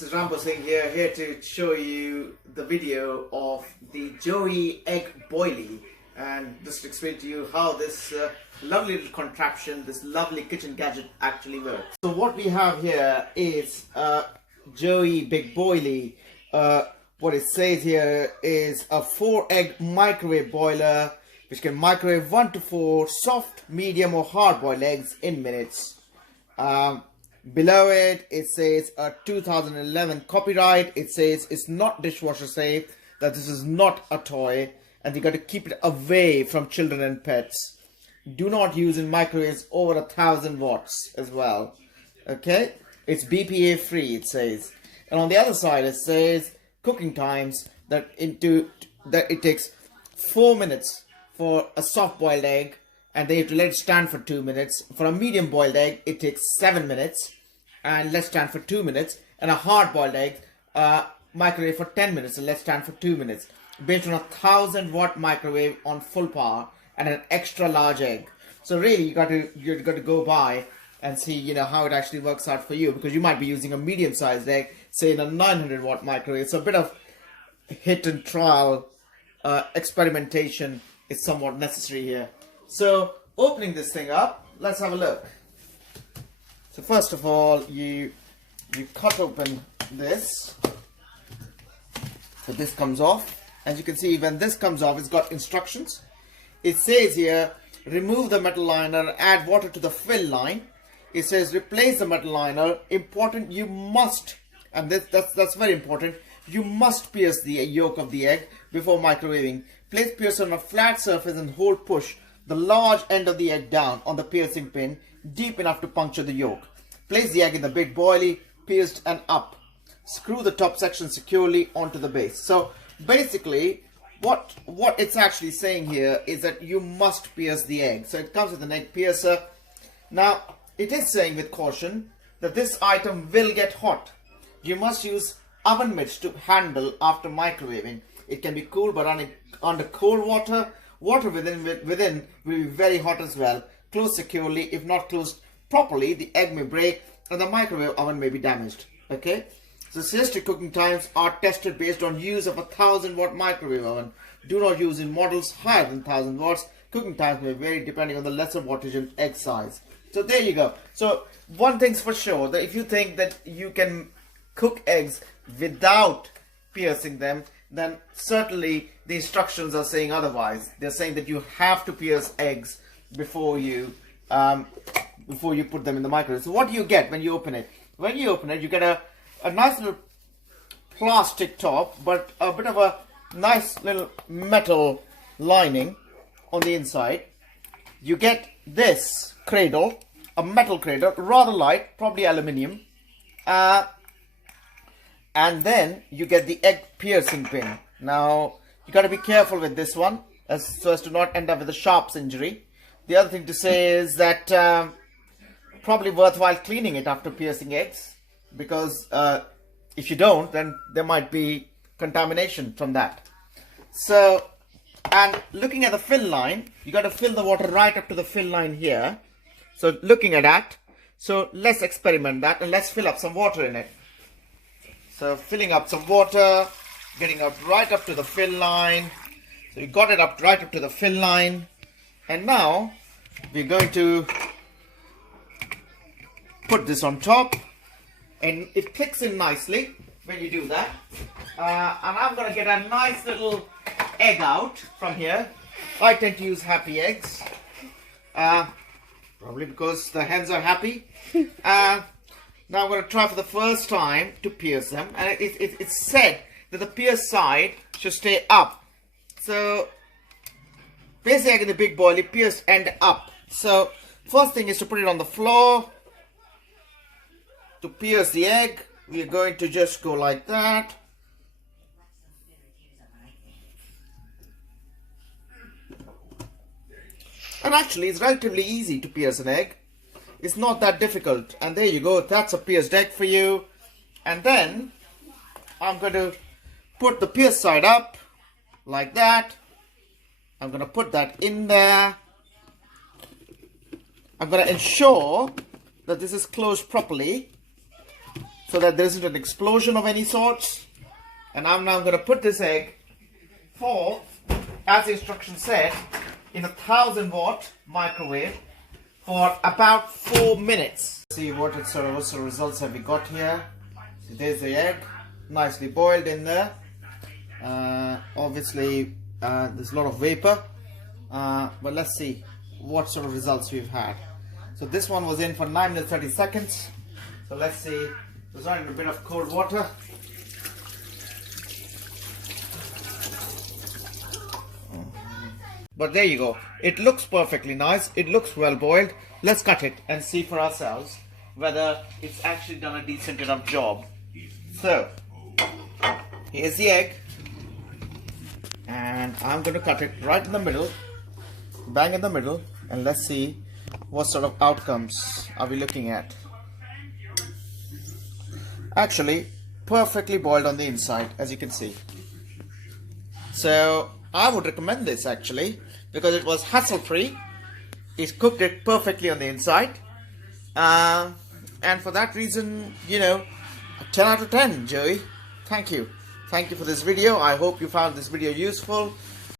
This is Rambo Singh here to show you the video of the Joie Egg Boiley, and just to explain to you how this lovely little contraption, this lovely kitchen gadget actually works. So what we have here is Joie Big Boiley. What it says here is a 4-egg microwave boiler which can microwave 1 to 4 soft, medium or hard boiled eggs in minutes. Below it, it says a 2011 copyright. It says it's not dishwasher safe, that this is not a toy, and you got to keep it away from children and pets. Do not use in microwaves over 1000 watts as well. Okay, it's BPA free, it says. And on the other side, it says cooking times that it takes 4 minutes for a soft boiled egg, and they have to let it stand for 2 minutes. For a medium boiled egg, it takes 7 minutes and let stand for 2 minutes. And a hard boiled egg, microwave for 10 minutes and let stand for 2 minutes. Based on a 1000 watt microwave on full power and an extra large egg. So really, you got to go by and see, how it actually works out for you, because you might be using a medium sized egg, say in a 900 watt microwave. So a bit of hit and trial experimentation is somewhat necessary here. So opening this thing up, let's have a look. So first of all, you cut open this. So this comes off. As you can see, when this comes off, it's got instructions. It says here, remove the metal liner, add water to the fill line. It says replace the metal liner. Important, you must, and that's very important, you must pierce the yolk of the egg before microwaving. Place piercer on a flat surface and hold push the large end of the egg down on the piercing pin deep enough to puncture the yolk. Place the egg in the big boilie, pierced and up. Screw the top section securely onto the base. So basically, what it's actually saying here is that you must pierce the egg. So it comes with an egg piercer. Now, it is saying with caution that this item will get hot. You must use oven mitts to handle after microwaving. It can be cool, but running under cold water. Water within will be very hot as well. Close securely. If not closed properly, the egg may break and the microwave oven may be damaged. Okay? So suggested cooking times are tested based on use of a 1000 watt microwave oven. Do not use in models higher than 1000 watts. Cooking times may vary depending on the lesser wattage and egg size. So there you go. So one thing's for sure, that if you think that you can cook eggs without piercing them, then certainly the instructions are saying otherwise. They're saying that you have to pierce eggs before you put them in the microwave. So what do you get when you open it? When you open it, you get a nice little plastic top, but a bit of a nice little metal lining on the inside. You get this cradle, a metal cradle, rather light, probably aluminium. And then you get the egg piercing pin. Now, you got to be careful with this one, so as to not end up with a sharps injury. The other thing to say is that probably worthwhile cleaning it after piercing eggs, because if you don't, then there might be contamination from that. So, and looking at the fill line, you got to fill the water right up to the fill line here. So looking at that, so let's experiment that and let's fill up some water in it. So filling up some water, getting up right up to the fill line. So you got it up right up to the fill line. And now we're going to put this on top. And it clicks in nicely when you do that. And I'm going to get a nice little egg out from here. I tend to use happy eggs. Probably because the hens are happy. Now I'm going to try for the first time to pierce them, and it's said that the pierced side should stay up. So place the egg in the big boilie, pierced end up. So first thing is to put it on the floor. To pierce the egg, we're going to just go like that. And actually, it's relatively easy to pierce an egg. It's not that difficult. And there you go. That's a pierced egg for you. And then I'm going to put the pierced side up like that. I'm going to put that in there. I'm going to ensure that this is closed properly. so that there isn't an explosion of any sorts. And I'm now going to put this egg for, as the instructions said, in a 1000-watt microwave for about 4 minutes. See what sort of results have we got here. So there's the egg, nicely boiled in there. Obviously there's a lot of vapor, but let's see what sort of results we've had. So this one was in for 9 minutes 30 seconds. So let's see, it was running a bit of cold water. But there you go, it looks perfectly nice, it looks well boiled. Let's cut it and see for ourselves whether it's actually done a decent enough job. So here's the egg, and I'm going to cut it right in the middle, bang in the middle, and let's see what sort of outcomes are we looking at. Actually, perfectly boiled on the inside, as you can see. So I would recommend this actually, because it was hassle-free. It cooked it perfectly on the inside, and for that reason, you know, 10 out of 10, Joey. Thank you for this video. I hope you found this video useful.